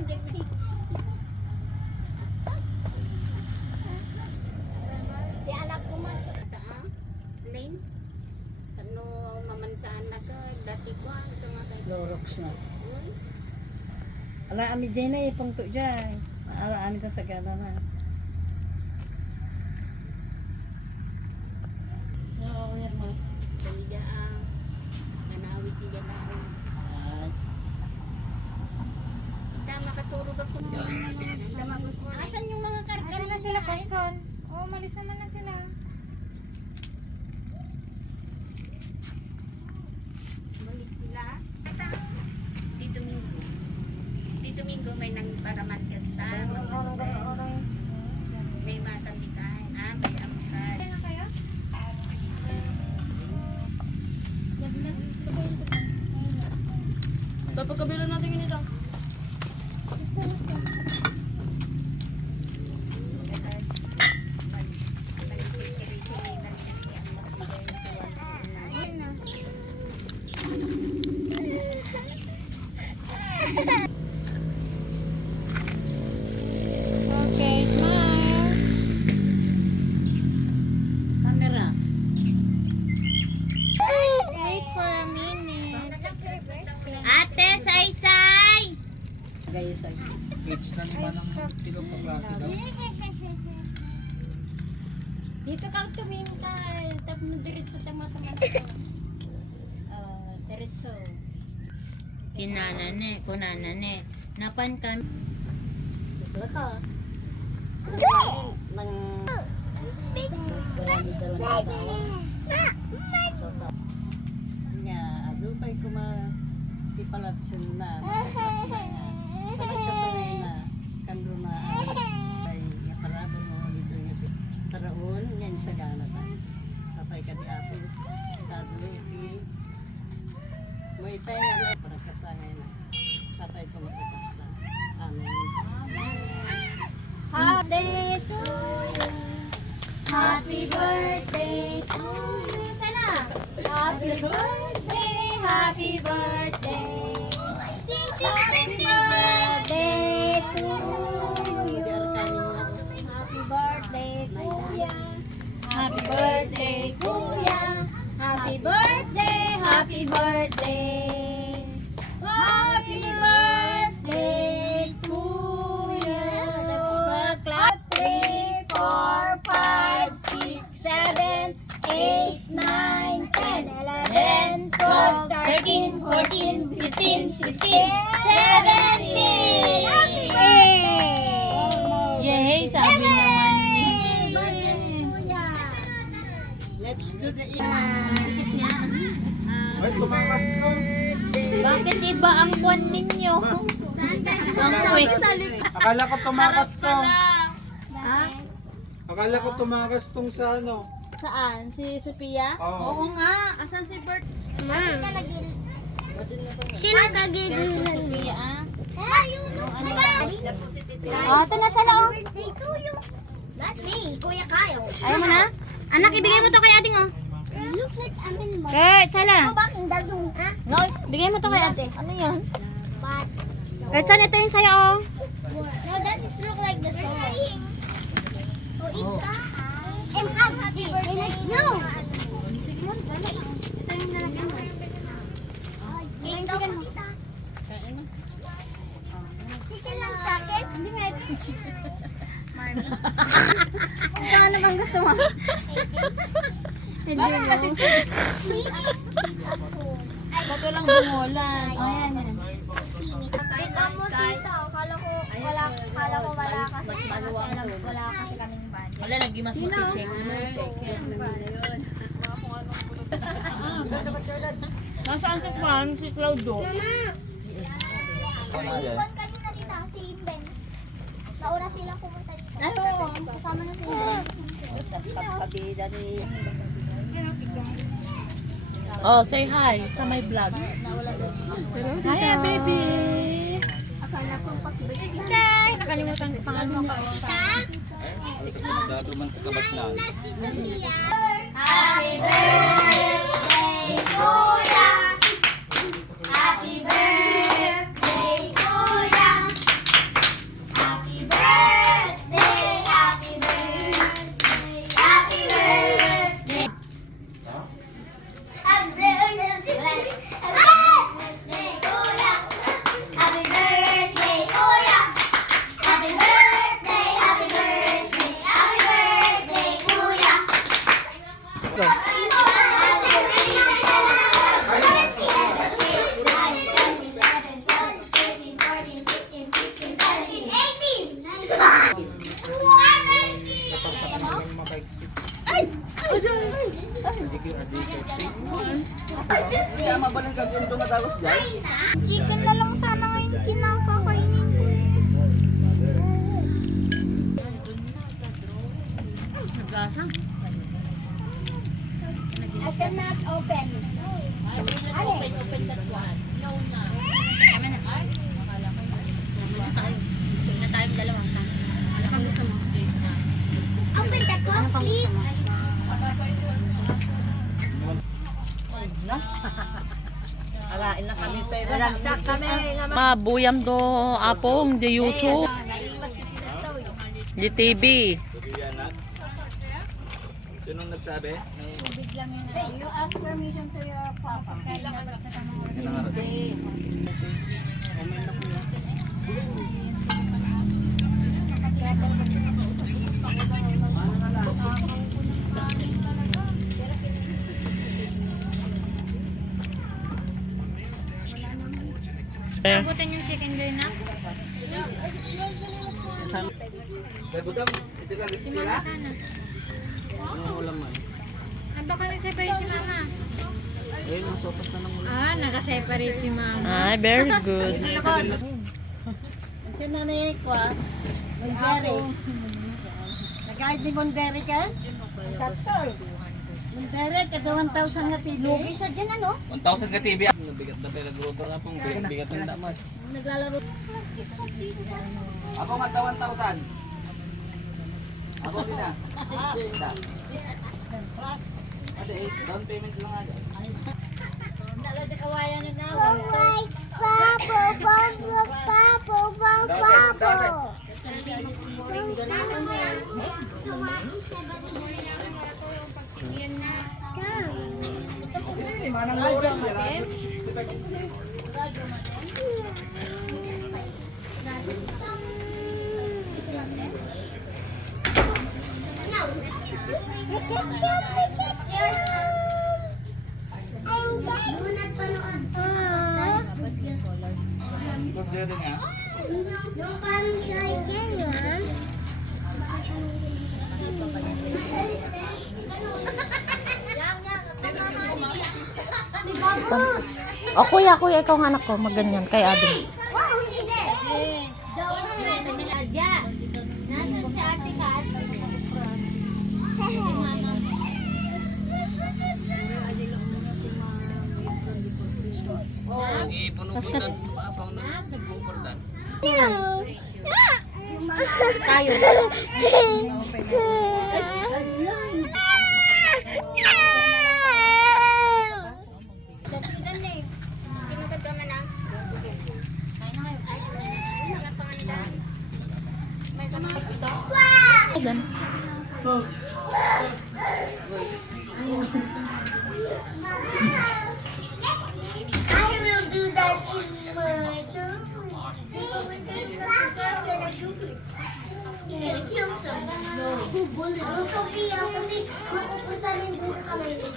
Di anak ko man. Lane? Ano, mamansaan na ka. Dati ko, sa mga tayo. Lorox na. Ala, ami dyan na ipang to dyan. Ala, ami ta sa gana na. Oo, yan mo. Saliga ang nanawi siya na. Makaturo ba kung asan yung mga karkar na sila Kaison? Oo, malis naman na sila. Malis sila. Di Domingo may nang paraman kasta. May masandikan. May amkan. Kaya na kayo? Dapat kabila natin yun ito. Okay, smile. Camera. Wait for a minute. Ate, say-say! Gaya sa'yo. Page na naman ang silong kaklase daw. Dito ka tumintal. Tapos mo diretso tama-tama. Diretso. Kinanane, kunanane. Napan kami. Ito ka. Nang... Nga, adupay ko tipalapsin na. Kapag-kapalay na. Kandro na ay parado mo dito yung taraon. Yan sa gana ta. Kapay ka di apo. Taduloy di. May tayo nga para kasangay na. Kapay ko matatas na. Amen. Happy to you. Happy birthday to you. Sana. Happy birthday. Happy birthday. Happy birthday to you. Happy birthday, Kuya. Happy birthday, Kuya. Happy birthday, happy birthday. Happy birthday to you. Let's clap. 3, 4, 5, 6, 7, 8, 9, 10, 11, 12, 13, 14, 15, 16, 17. Yay! Sabi naman ni. Let's do the Ay, tumakas ko. Bakit iba ang kwan ninyo? Ang quick. Akala ko tumakas to. Ha? Akala ko tumakas tong sa ano. Saan? Si Sophia? Oo. Oo nga. Asan si Bert? Sino kagigilan? Sophia, ah? Oh, ito na sila oh. Not me, Kuya Kyle. Ayaw mo na? Anak, ibigay mo to kay ating oh. Look like Amel mo. Kurt, sala. No, Bigay mo to kay ate. ano yan? Kurt, saan ito yung sayo oh? No, that is look like the song. Oh, ika. Happy birthday. No. Ito yung nalagyan mo. Chicken mo. Chicken lang sa akin? Hindi nga ito. Marmy. Kung ano bang gusto mo? Bakit kasi Bago lang bumulan. ayan yan. Tita mo tita. Kala ko wala kasi. Wala kasi kaming budget. Wala, nag-imas mo check. Nasaan si Juan? Si Claudio? Tama yan. Kanina dito si Ben. Naura sila pumunta dito. Oo, kasama na si Ben. Kapabida ni... Oh, say hi sa my vlog. Hi, baby. Nakalimutan ko pangalan mo. Dado man kabas na. Happy birthday, Kuya. Happy birthday, Kuya. mabaleng kag-endo nga dawas dyan. Chicken na lang sana ngayon kinakakainin ko. Naglasang. I cannot open. Open that one. No na. Tama na. Ay, akala ko na tayo. Gusto na tayong dalawang tan. Ano kang gusto mo? Open the cup, please. Alain na kami pero nagsak kami. Mabuyam do apong di YouTube. Di TV. Sinong nagsabi? You ask permission to your papa. Sagutin yung chicken din na. Kaya budang, ito lang sila. Ano ulam man? Baka nag-separate si mama. Ayun, masopas na ng ulam. Ah, naka-separate si mama. Ah, very good. Sino na yung kwa? Mondere. Nag-guide ni Mondere ka? Katol. Mondere, kada 1,000 nga tili. Lugi siya dyan, ano? 1,000 ka TV. Nabigat na pala grutor na pong bigat ng damas. Naglalaro. Ako nga 1,000. Ako din ah. Ate, down payment lang nga dyan. Nalagay kawayan na na. Pagdere nga. O kuya, ikaw ang anak ko. Maganyan kay Adi. Ipunuputan, maapang na nagpupuntan. Tayo. Ay, gan. I will do that in my room. You're gonna kill someone. Who bullied me? Sophia, kasi mapupunta rin dun sa kamay niya.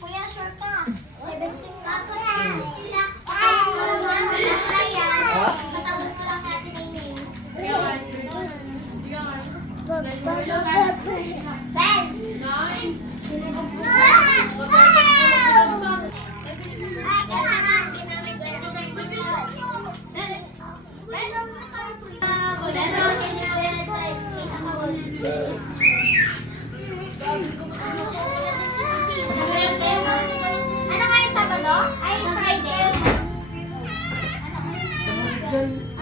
Kuya, sure ka? 17 ka pa yan. Matawag ko lang natin yung name. Ben! Ano nga yung Sabado? Ay, Friday. Ano?